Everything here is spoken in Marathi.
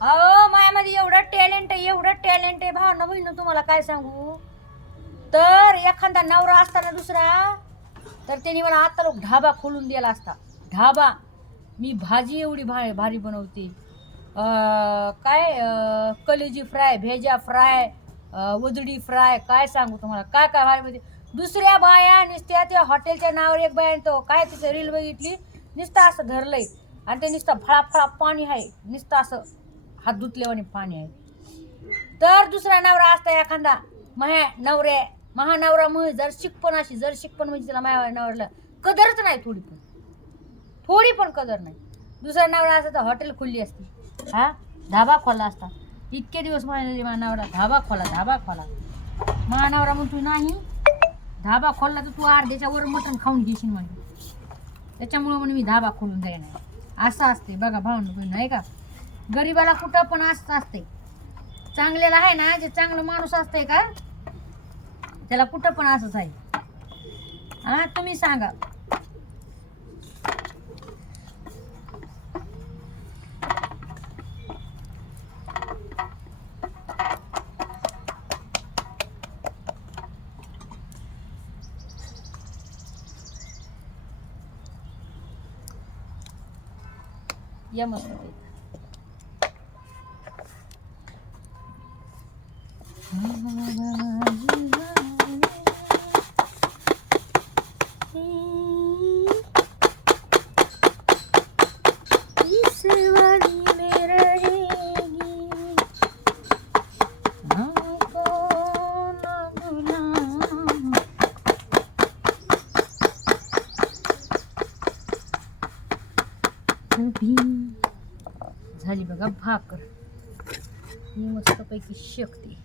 अहो माझ्यामध्ये एवढं टॅलेंट आहे, एवढं टॅलेंट आहे भावना बहिण, तुम्हाला काय सांगू. तर एखादा नवरा असताना दुसरा, तर त्यांनी मला आता लोक ढाबा खोलून दिला असता. ढाबा. मी भाजी एवढी भारी बनवते. काय कलेजी फ्राय, भेजा फ्राय, वजडी फ्राय, काय सांगू तुम्हाला, काय काय भारी मध्ये. दुसऱ्या बाया नुसत्या त्या हॉटेलच्या नावावर एक बाया तो काय तिचं रील बघितली, नुसतं असं धरलंय आणि ते नुसतं फळा पाणी आहे, नुसतं असं हात धुतल्यावानी पाणी आहे. तर दुसरा नवरा असता एखादा महानवरा मग जर शिकपण म्हणजे तिला माझ्या नवऱ्याला कदरच नाही, थोडी पण कदर नाही. दुसरा नवरा असता तर हॉटेल खोलली असती, हा धाबा खोला असता. इतके दिवस म्हणाले नवरा धाबा खोला. महानवरा म्हणतो नाही, धाबा खोलला तर तू अर्ध्याच्या वर मटण खाऊन घेशील म्हणजे, त्याच्यामुळं म्हणून मी धाबा खोलून जाईन. असं असते बघा भावना नाही का. गरीबाला कुठं पण असं असते. चांगल्याला आहे ना, जे चांगलं माणूस असतंय का त्याला कुठं पण असंच आहे. हा तुम्ही सांगा. या मस्त झाली बघा भाकर. मी मस्तपैकी शेकते.